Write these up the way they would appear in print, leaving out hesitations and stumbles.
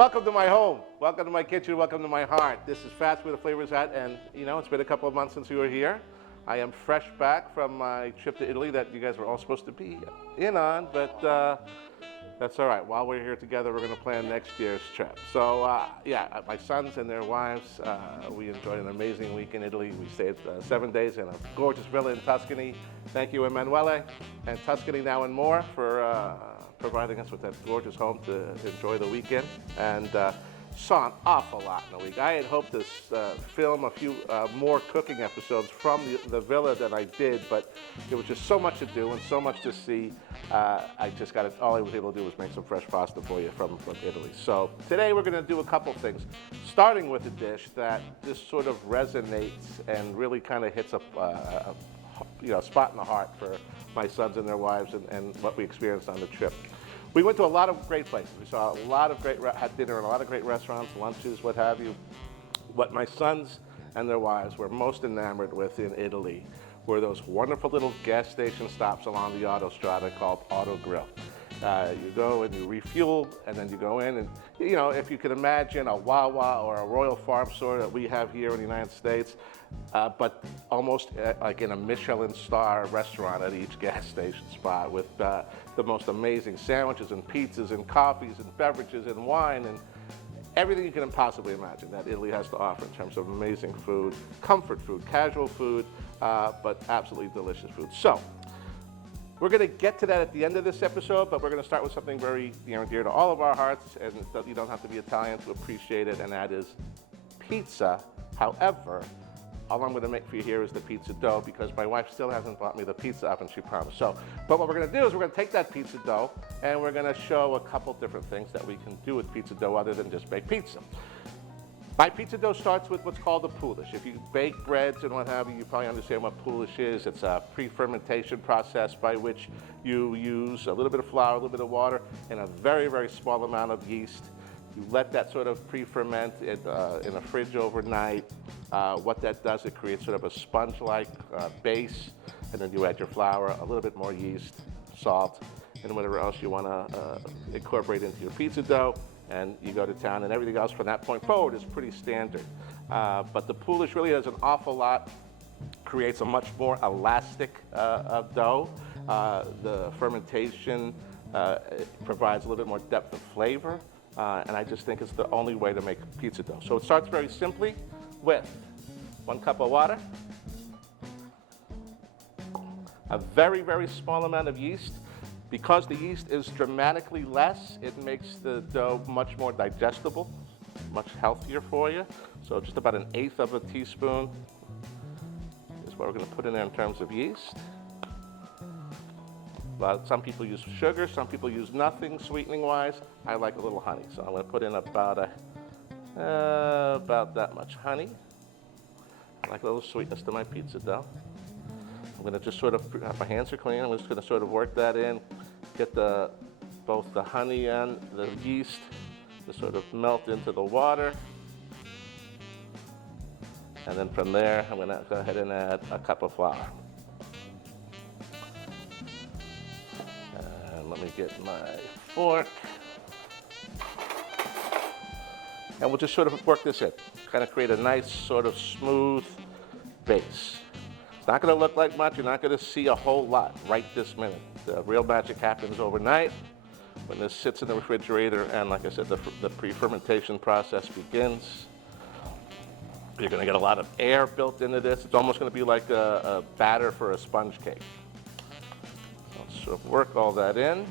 Welcome to my home. Welcome to my kitchen. Welcome to my heart. This is Fast Where the Flavor's At, and you know, it's been a couple of months since we were here. I am fresh back from my trip to Italy that you guys were all supposed to be in on, but that's all right. While we're here together, we're going to plan next year's trip. So yeah, my sons and their wives, we enjoyed an amazing week in Italy. We stayed 7 days in a gorgeous villa in Tuscany. Thank you, Emanuele, and Tuscany Now and More for providing us with that gorgeous home to enjoy the weekend. And saw an awful lot in a week. I had hoped to film a few more cooking episodes from the villa than I did, but there was just so much to do and so much to see. I just got it. All I was able to do was make some fresh pasta for you from Italy. So today we're going to do a couple things, starting with a dish that just sort of resonates and really kind of hits a spot in the heart for my sons and their wives and what we experienced on the trip. We went to a lot of great places. We saw a lot of had dinner in a lot of great restaurants, lunches, what have you. What my sons and their wives were most enamored with in Italy were those wonderful little gas station stops along the autostrada called Auto Grill. You go and you refuel, and then you go in, and you know, if you could imagine a Wawa or a Royal Farm store that we have here in the United States, but almost like in a Michelin star restaurant at each gas station spot with the most amazing sandwiches and pizzas and coffees and beverages and wine and everything you can possibly imagine that Italy has to offer in terms of amazing food, comfort food, casual food, but absolutely delicious food. So we're going to get to that at the end of this episode, but we're going to start with something very near and dear to all of our hearts, and you don't have to be Italian to appreciate it, and that is pizza. However, all I'm going to make for you here is the pizza dough, because my wife still hasn't bought me the pizza oven, she promised. So, but what we're going to do is we're going to take that pizza dough, and we're going to show a couple different things that we can do with pizza dough other than just bake pizza. My pizza dough starts with what's called a poulish. If you bake breads and what have you, you probably understand what poulish is. It's a pre-fermentation process by which you use a little bit of flour, a little bit of water, and a very, very small amount of yeast. You let that sort of pre-ferment in a fridge overnight. What that does, it creates sort of a sponge-like base, and then you add your flour, a little bit more yeast, salt, and whatever else you want to incorporate into your pizza dough. And you go to town, and everything else from that point forward is pretty standard. But the poulish really does an awful lot, creates a much more elastic dough. The fermentation provides a little bit more depth of flavor, and I just think it's the only way to make pizza dough. So it starts very simply with 1 cup of water, a very, very small amount of yeast. Because the yeast is dramatically less, it makes the dough much more digestible, much healthier for you. So just about 1/8 of a teaspoon is what we're going to put in there in terms of yeast. Some people use sugar, some people use nothing sweetening-wise. I like a little honey, so I'm going to put in about that much honey. I like a little sweetness to my pizza dough. I'm going to just sort of, my hands are clean, I'm just going to sort of work that in, get both the honey and the yeast to sort of melt into the water. And then from there, I'm going to go ahead and add a cup of flour. And let me get my fork. And we'll just sort of work this in, kind of create a nice sort of smooth base. It's not going to look like much. You're not going to see a whole lot right this minute. The real magic happens overnight when this sits in the refrigerator, and like I said, the pre-fermentation process begins. You're going to get a lot of air built into this. It's almost going to be like a batter for a sponge cake. Let's sort of work all that in.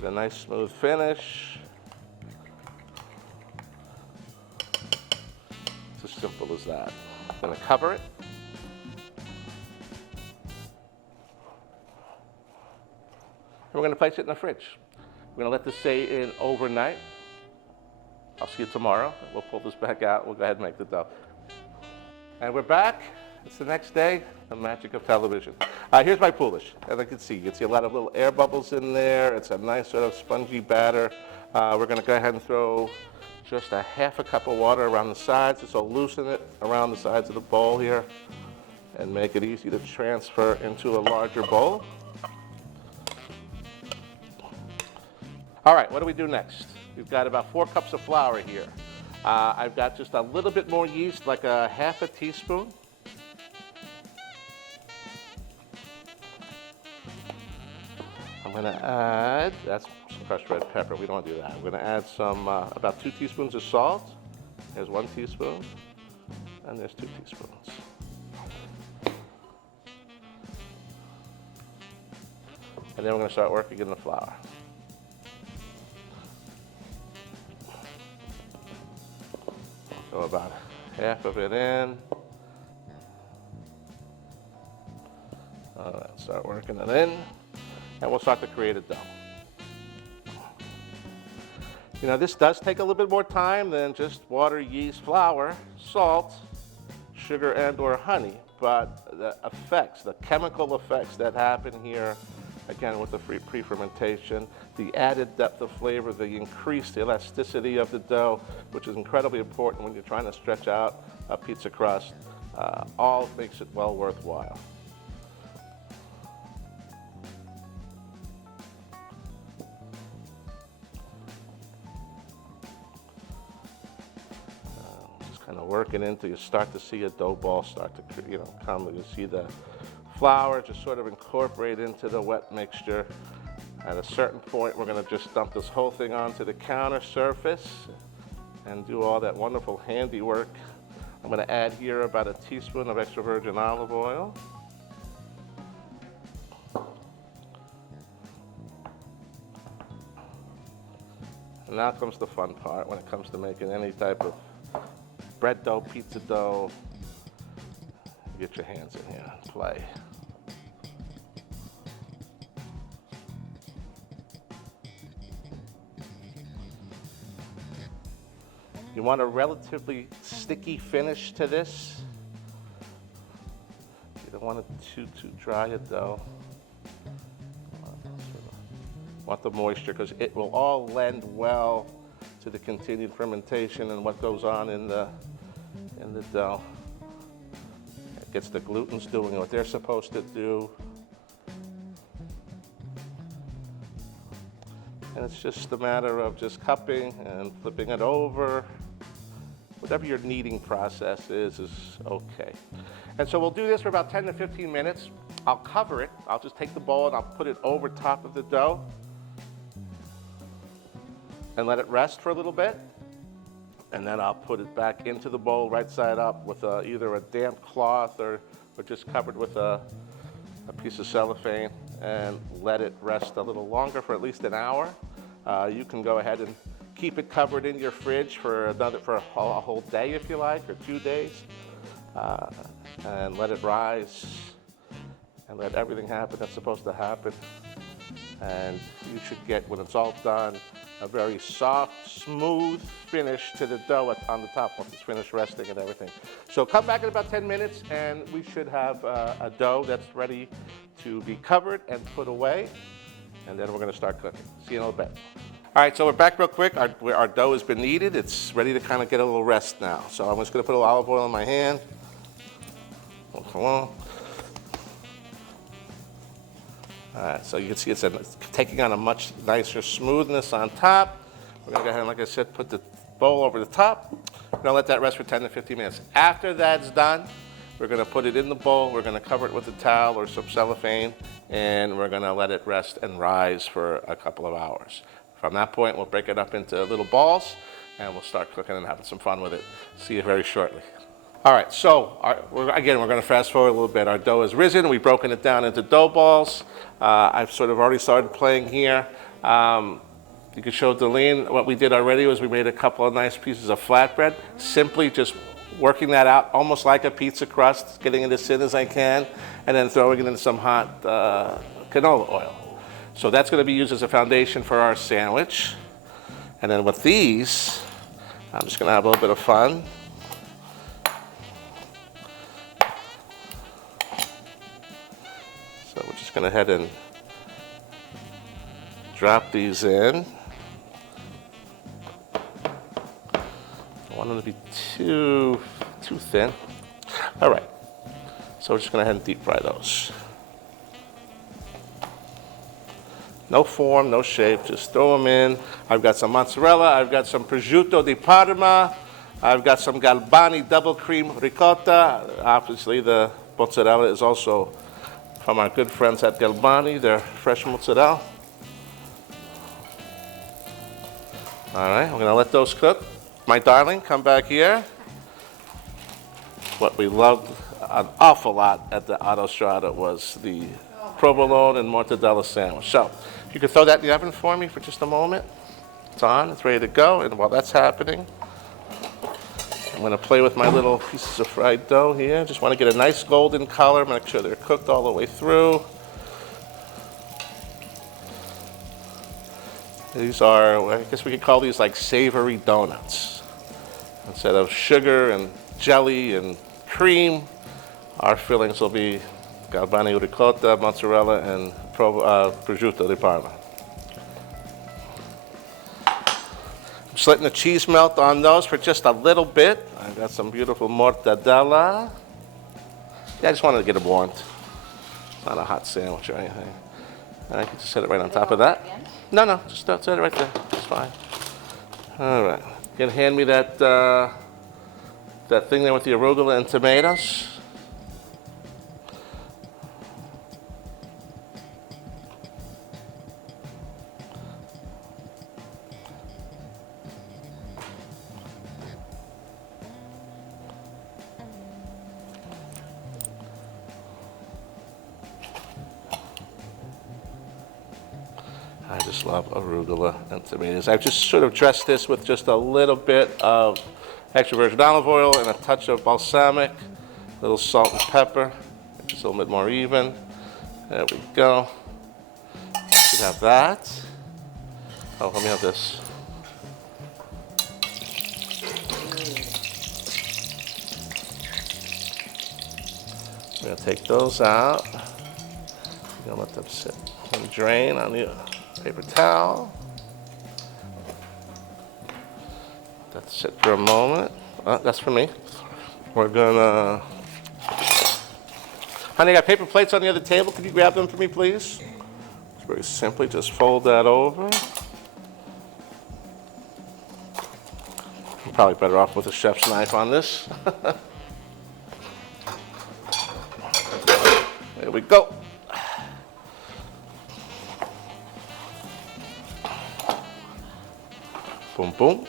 Get a nice smooth finish. It's as simple as that. I'm going to cover it. And we're going to place it in the fridge. We're going to let this stay in overnight. I'll see you tomorrow. We'll pull this back out. We'll go ahead and make the dough. And we're back. It's the next day. The magic of television. Here's my poulish. As you can see a lot of little air bubbles in there. It's a nice sort of spongy batter. We're going to go ahead and throw just a 1/2 cup of water around the sides. This will loosen it around the sides of the bowl here and make it easy to transfer into a larger bowl. All right, what do we do next? We've got about 4 cups of flour here. I've got just a little bit more yeast, like a half a teaspoon. I'm going to add, that's some crushed red pepper. We don't want to do that. I'm going to add some, about 2 teaspoons of salt. There's 1 teaspoon, and there's 2 teaspoons. And then we're going to start working in the flour. So about half of it in. All right, start working it in, and we'll start to create a dough. You know, this does take a little bit more time than just water, yeast, flour, salt, sugar, and/or honey, but the effects, the chemical effects that happen here, again with the pre-fermentation, the added depth of flavor, the increased elasticity of the dough, which is incredibly important when you're trying to stretch out a pizza crust, all makes it well worthwhile. Just kind of working into, you start to see a dough ball start to, come. You see the flour just sort of incorporate into the wet mixture. At a certain point, we're going to just dump this whole thing onto the counter surface and do all that wonderful handiwork. I'm going to add here about a teaspoon of extra virgin olive oil. And now comes the fun part when it comes to making any type of bread dough, pizza dough. Get your hands in here and play. You want a relatively sticky finish to this. You don't want it too dry a dough. Want the moisture because it will all lend well to the continued fermentation and what goes on in the dough. It gets the glutens doing what they're supposed to do. And it's just a matter of just cupping and flipping it over. Whatever your kneading process is okay. And so we'll do this for about 10 to 15 minutes. I'll cover it. I'll just take the bowl and I'll put it over top of the dough and let it rest for a little bit. And then I'll put it back into the bowl right side up with either a damp cloth or just covered with a piece of cellophane and let it rest a little longer for at least an hour. You can go ahead and keep it covered in your fridge for a whole day if you like, or 2 days, and let it rise and let everything happen that's supposed to happen. And you should get, when it's all done, a very soft, smooth finish to the dough on the top once it's finished resting and everything. So come back in about 10 minutes and we should have a dough that's ready to be covered and put away. And then we're going to start cooking. See you in a little bit. All right, so we're back real quick. Our dough has been kneaded. It's ready to kind of get a little rest now. So I'm just going to put a little olive oil in my hand. Oh, come on. All right, so you can see it's taking on a much nicer smoothness on top. We're going to go ahead and, like I said, put the bowl over the top. We're going to let that rest for 10 to 15 minutes. After that's done, we're going to put it in the bowl. We're going to cover it with a towel or some cellophane, and we're going to let it rest and rise for a couple of hours. From that point, we'll break it up into little balls, and we'll start cooking and having some fun with it. See you very shortly. All right, so we're going to fast forward a little bit. Our dough has risen. We've broken it down into dough balls. I've sort of already started playing here. You could show Darlene what we did already was we made a couple of nice pieces of flatbread, simply just working that out almost like a pizza crust, getting it as thin as I can, and then throwing it in some hot canola oil. So that's going to be used as a foundation for our sandwich. And then with these, I'm just going to have a little bit of fun. So we're just going to head and drop these in. Don't want them to be too thin. All right, so we're just going to head and deep fry those. No form, no shape, just throw them in. I've got some mozzarella, I've got some prosciutto di Parma, I've got some Galbani double cream ricotta. Obviously the mozzarella is also from our good friends at Galbani, their fresh mozzarella. All right, we're gonna let those cook. My darling, come back here. What we loved an awful lot at the Autostrada was the provolone and mortadella sandwich. So you can throw that in the oven for me for just a moment. It's on, it's ready to go, and while that's happening, I'm gonna play with my little pieces of fried dough here. Just wanna get a nice golden color, make sure they're cooked all the way through. These are, I guess we could call these like savory donuts. Instead of sugar and jelly and cream, our fillings will be Galbani ricotta, mozzarella, and prosciutto di Parma. I'm just letting the cheese melt on those for just a little bit. I've got some beautiful mortadella. Yeah, I just wanted to get it warmed. It's not a hot sandwich or anything. And I can just set it right on top of that. No, just set it right there. It's fine. All right. You can hand me that that thing there with the arugula and tomatoes. I just love arugula and tomatoes. I've just sort of dressed this with just a little bit of extra virgin olive oil and a touch of balsamic, a little salt and pepper, just a little bit more even. There we go. We have that. Oh, let me have this. I'm gonna take those out. I'm gonna let them sit and drain on the paper towel. That's sit for a moment. That's for me. We're gonna. Honey, I got paper plates on the other table. Could you grab them for me, please? Very simply, just fold that over. I'm probably better off with a chef's knife on this. There we go. Boom, boom.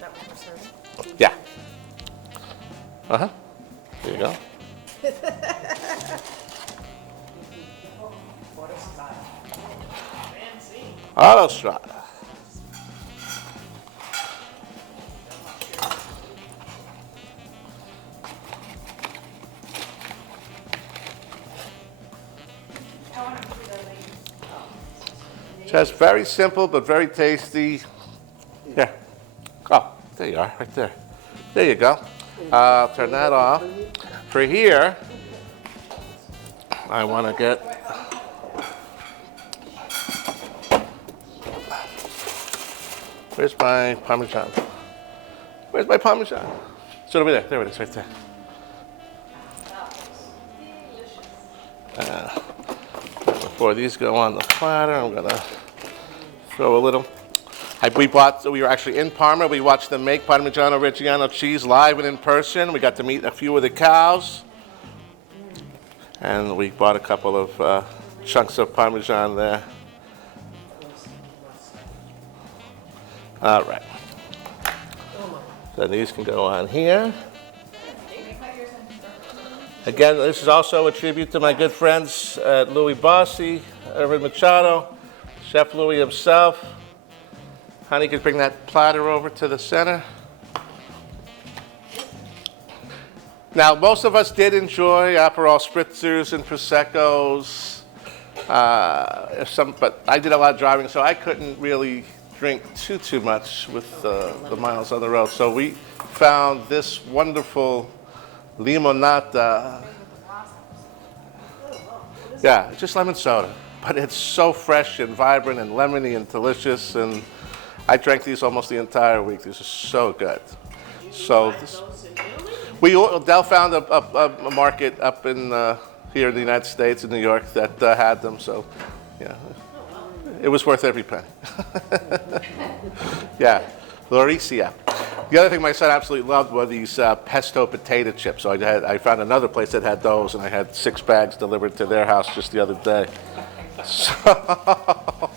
That one for serving? Yeah. Uh-huh. There you go. Autostrada. Just very simple, but very tasty. Yeah. Oh, there you are, right there. There you go. Turn that off. For here, I want to get where's my Parmesan? Where's my Parmesan? It's over there. There it is, right there. Before these go on the platter, I'm gonna throw a little. We were actually in Parma. We watched them make Parmigiano Reggiano cheese live and in person. We got to meet a few of the cows. And we bought a couple of chunks of Parmesan there. All right. Then these can go on here. Again, this is also a tribute to my good friends at Louis Bossi, Irvin Machado, Chef Louis himself. Honey, could bring that platter over to the center. Now, most of us did enjoy Aperol spritzers and Proseccos, but I did a lot of driving, so I couldn't really drink too much with the miles on the road. So we found this wonderful limonata. Yeah, it's just lemon soda, but it's so fresh and vibrant and lemony and delicious, and I drank these almost the entire week. These are so good. So Dell found a market up in here in the United States, in New York, that had them. So, yeah, it was worth every penny. Yeah, Lauricia. The other thing my son absolutely loved were these pesto potato chips. So I found another place that had those, and I had 6 bags delivered to their house just the other day. So,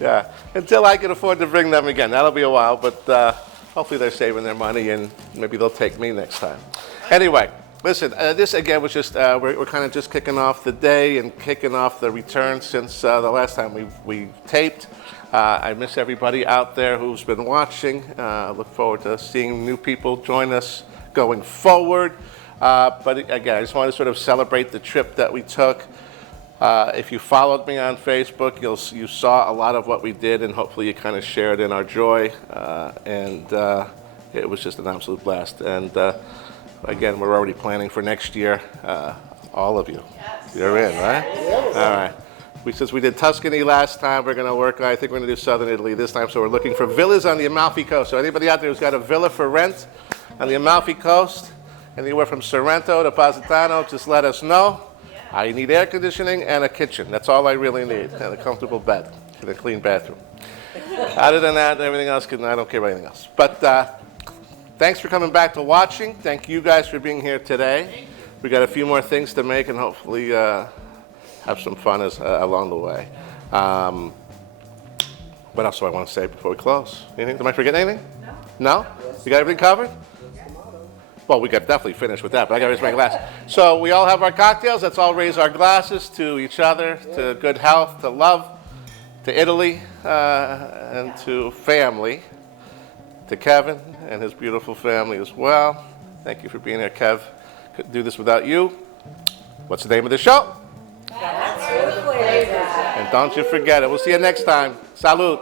yeah, until I can afford to bring them again. That'll be a while, but hopefully they're saving their money, and maybe they'll take me next time. Anyway, listen, this again was just, we're kind of just kicking off the day and kicking off the return since the last time we taped. I miss everybody out there who's been watching. Look forward to seeing new people join us going forward. But again, I just want to sort of celebrate the trip that we took. If you followed me on Facebook, you saw a lot of what we did, and hopefully you kind of shared in our joy. And it was just an absolute blast. And again, we're already planning for next year. All of you, you're in, right? Yes. All right. Since we did Tuscany last time, we're going to work, I think we're going to do southern Italy this time, so we're looking for villas on the Amalfi Coast. So anybody out there who's got a villa for rent on the Amalfi Coast, anywhere from Sorrento to Positano, just let us know. I need air conditioning and a kitchen. That's all I really need, and a comfortable bed and a clean bathroom. Other than that, everything else, I don't care about anything else. But thanks for coming back to watching. Thank you guys for being here today. We got a few more things to make, and hopefully have some fun along the way. What else do I want to say before we close? Anything? Am I forgetting anything? No. No? You got everything covered? Well, we could definitely finish with that, but I got to raise my glass. So we all have our cocktails. Let's all raise our glasses to each other, to good health, to love, to Italy, and to family, to Kevin and his beautiful family as well. Thank you for being here, Kev. Couldn't do this without you. What's the name of the show? That's Food Flavors. And don't you forget it. We'll see you next time. Salud.